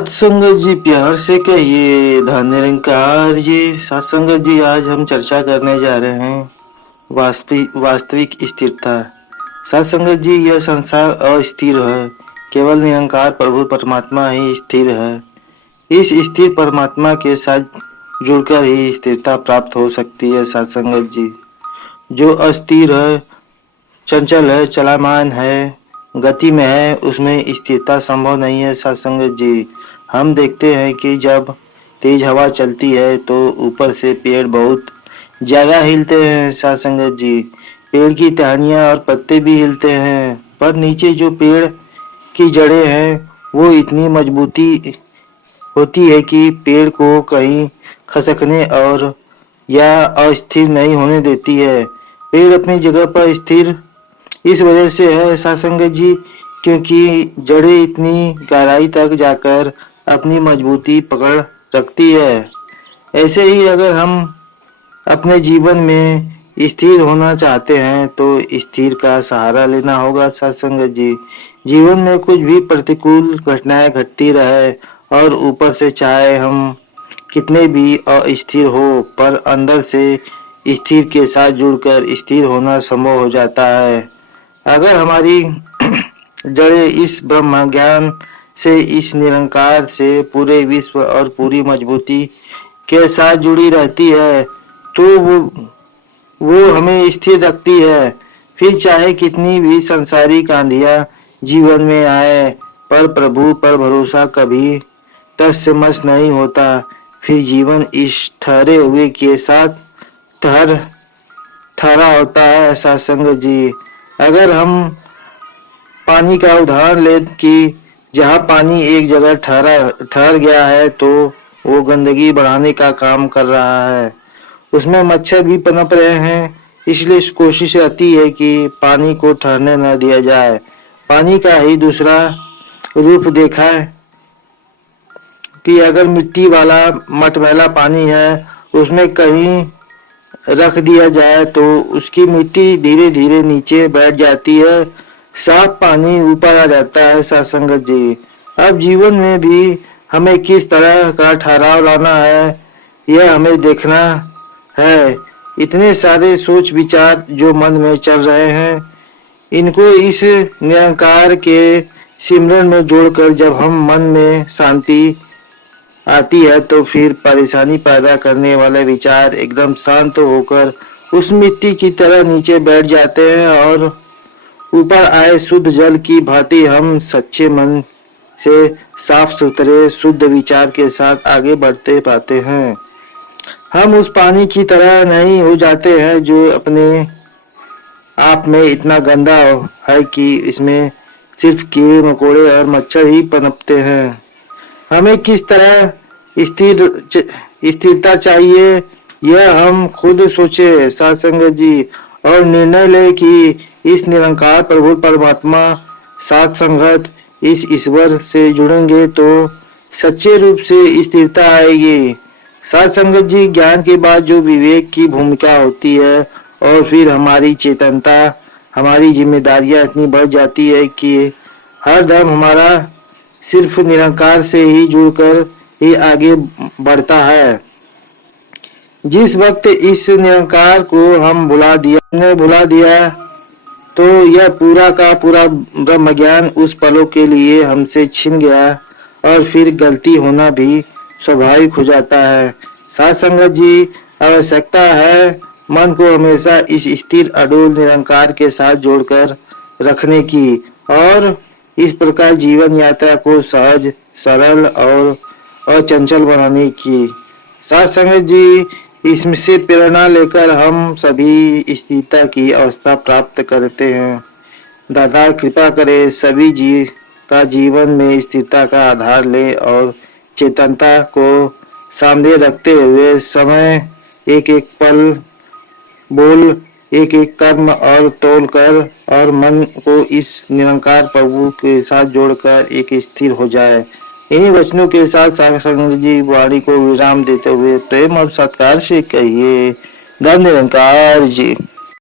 सत्संगत जी प्यार से कहिए धन निरंकार जी। सत्संगत जी आज हम चर्चा करने जा रहे हैं वास्तविक वास्तविक स्थिरता। सत्संगत जी यह संसार अस्थिर है, केवल निरंकार प्रभु परमात्मा ही स्थिर है। इस स्थिर परमात्मा के साथ जुड़कर ही स्थिरता प्राप्त हो सकती है। सत्संगत जी जो अस्थिर है, चंचल है, चलामान है, गति में है, उसमें स्थिरता संभव नहीं है। सत्संगत जी हम देखते हैं कि जब तेज हवा चलती है तो ऊपर से पेड़ बहुत ज्यादा हिलते हैं। सत्संगत जी पेड़ की टहनियाँ और पत्ते भी हिलते हैं, पर नीचे जो पेड़ की जड़ें हैं वो इतनी मजबूती होती है कि पेड़ को कहीं खसकने और या अस्थिर नहीं होने देती है। पेड़ अपनी जगह पर स्थिर इस वजह से है सत्संगत जी, क्योंकि जड़ें इतनी गहराई तक जाकर अपनी मजबूती पकड़ रखती है। ऐसे ही अगर हम अपने जीवन में स्थिर होना चाहते हैं तो स्थिर का सहारा लेना होगा। सत्संगत जी जीवन में कुछ भी प्रतिकूल घटनाएं घटती रहे और ऊपर से चाहे हम कितने भी अस्थिर हो, पर अंदर से स्थिर के साथ जुड़कर स्थिर होना संभव हो जाता है। अगर हमारी जड़ें इस ब्रह्म ज्ञान से, इस निरंकार से पूरे विश्व और पूरी मजबूती के साथ जुड़ी रहती है तो वो हमें स्थिर रखती है। फिर चाहे कितनी भी सांसारिक आंधियां जीवन में आए, पर प्रभु पर भरोसा कभी तस से मस नहीं होता। फिर जीवन इस ठहरे हुए के साथ ठहर ठहरा होता है। सत्संग जी अगर हम पानी का उदाहरण ले कि जहाँ पानी एक जगह ठहर गया है तो वो गंदगी बढ़ाने का काम कर रहा है, उसमें मच्छर भी पनप रहे हैं। इसलिए कोशिश रहती है कि पानी को ठहरने न दिया जाए। पानी का ही दूसरा रूप देखा है कि अगर मिट्टी वाला मटमैला पानी है उसमें कहीं रख दिया जाए तो उसकी मिट्टी धीरे धीरे नीचे बैठ जाती है, साफ पानी ऊपर आ जाता है। सत्संगत जी अब जीवन में भी हमें किस तरह का ठहराव लाना है यह हमें देखना है। इतने सारे सोच विचार जो मन में चल रहे हैं, इनको इस निरंकार के सिमरन में जोड़कर जब हम मन में शांति आती है तो फिर परेशानी पैदा करने वाले विचार एकदम शांत होकर उस मिट्टी की तरह नीचे बैठ जाते हैं और ऊपर आए शुद्ध जल की भांति हम सच्चे मन से साफ सुथरे शुद्ध विचार के साथ आगे बढ़ते पाते हैं। हम उस पानी की तरह नहीं हो जाते हैं जो अपने आप में इतना गंदा है कि इसमें सिर्फ कीड़े मकोड़े और मच्छर ही पनपते हैं। हमें किस तरह स्थिरता चाहिए यह हम खुद सोचे सत्संगत जी, और निर्णय ले कि इस निरंकार प्रभु परमात्मा साथ संगत इस ईश्वर से जुड़ेंगे तो सच्चे रूप से स्थिरता आएगी। सत्संगत जी ज्ञान के बाद जो विवेक की भूमिका होती है और फिर हमारी चेतनता, हमारी जिम्मेदारियां इतनी बढ़ जाती है कि हर धर्म हमारा सिर्फ निरंकार से ही जुड़कर ही आगे बढ़ता है। जिस वक्त इस निरंकार को हम भुला दिया तो यह पूरा का पूरा ब्रह्म ज्ञान उस पलों के लिए हमसे छिन गया और फिर गलती होना भी स्वाभाविक हो जाता है। साथ संगत जी आवश्यकता है मन को हमेशा इस स्थिर अडोल निरंकार के साथ जोड़कर रखने की और इस प्रकार जीवन यात्रा को सहज, सरल और अचंचल बनाने की। साथ संगत जी इसमें से प्रेरणा लेकर हम सभी स्थिरता की अवस्था प्राप्त करते हैं। दादा कृपा करे सभी का जीवन में स्थिरता का आधार ले और चेतनता को सामने रखते हुए समय एक एक पल बोल, एक एक कर्म और तोल कर और मन को इस निरंकार प्रभु के साथ जोड़कर एक स्थिर हो जाए। इन्हीं वचनों के साथ सत्संग जी वाणी को विराम देते हुए प्रेम और सत्कार से कहिए धन निरंकार जी।